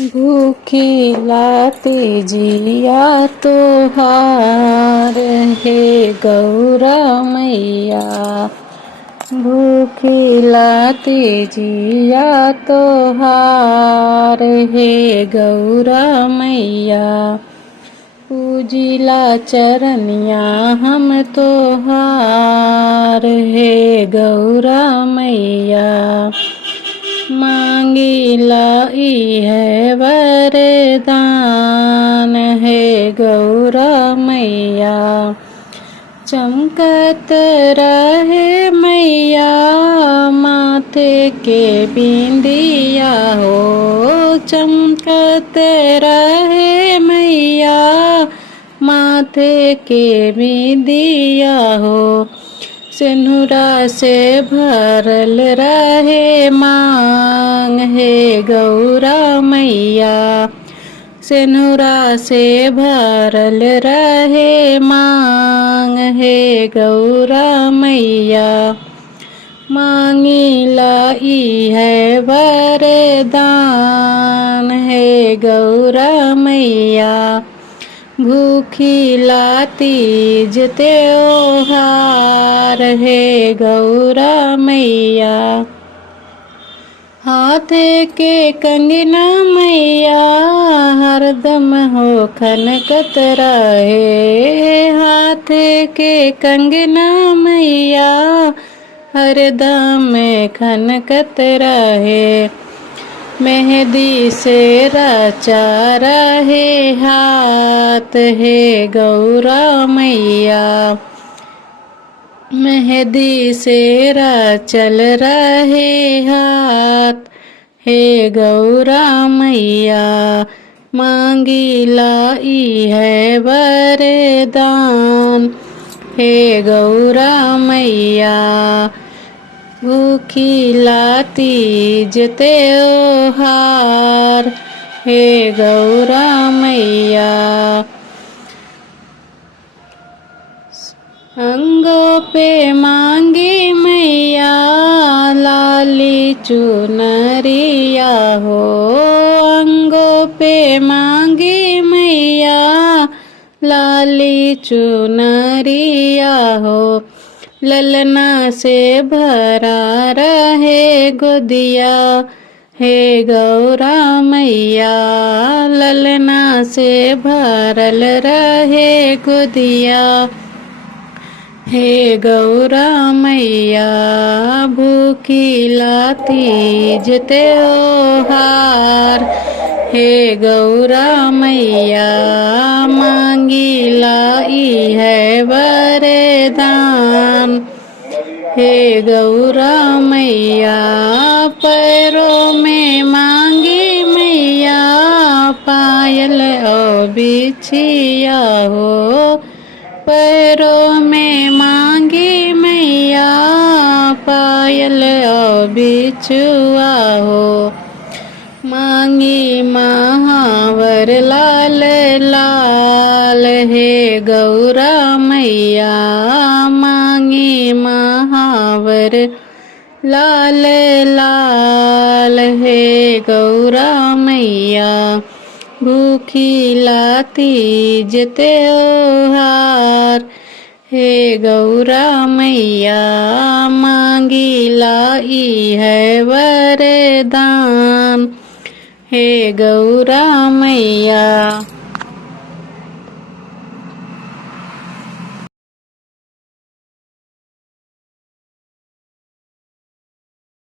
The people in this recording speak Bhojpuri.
भूखी लाते जिया तोहार हे गौरा मैया। भूखी लाते जिया तोहार हे गौरा मैया। पूजिला चरनिया हम तोहार हे गौरा मैया। मांगिला है वरदान है गौरा मैया। चमकत रहे मैया माथे के बिंदिया हो। चमकत रहे मैया माथे के बिंदिया हो। सिंदूरा से भरल रहे मांग है गौरा मैया। सिंदूरा से भरल रहे मांग है गौरा मैया। मांगिला है वरदान है गौरा मैया। भूखिला तीज त्योहार है गौरा मैया। हाथे के कंगना मैया हरदम हो खनकत रहे। हाथे के कंगना मैया हरदम खनकत रहे। मेहंदी से रचा रहे हाथ है गौरा मैया। मेहंदी से रचल रहे हाथ हे गौरा मैया। मांगिला है वरदान हे गौरा मैया। भूखिला तीज त्योहार हे गौरा मैया। अंगों पे मांगी मैया लाली चुनरिया हो। अंगों पे मांगी मैया लाली चुनरिया हो। ललना से भरा रहे गोदिया हे गौरा मैया। ललना से भरल रहे गोदिया हे गौरा मैया। भूखिला तीज त्योहार हे गौरा मैया। मांगिला है वरदान हे गौरा मैया। पैरों में मांगी मैया पायल और बिछिया हो। पैरों में मांगी मैया पायल और बिछुआ हो। मांगी महावर लाल लाल हे गौरा मैया। मांगी महावर लाल लाल हे गौरा मैया। भूखिला तीज त्योहार हे गौरा मैया। मांगिला है वरदान हे गौरा मैया।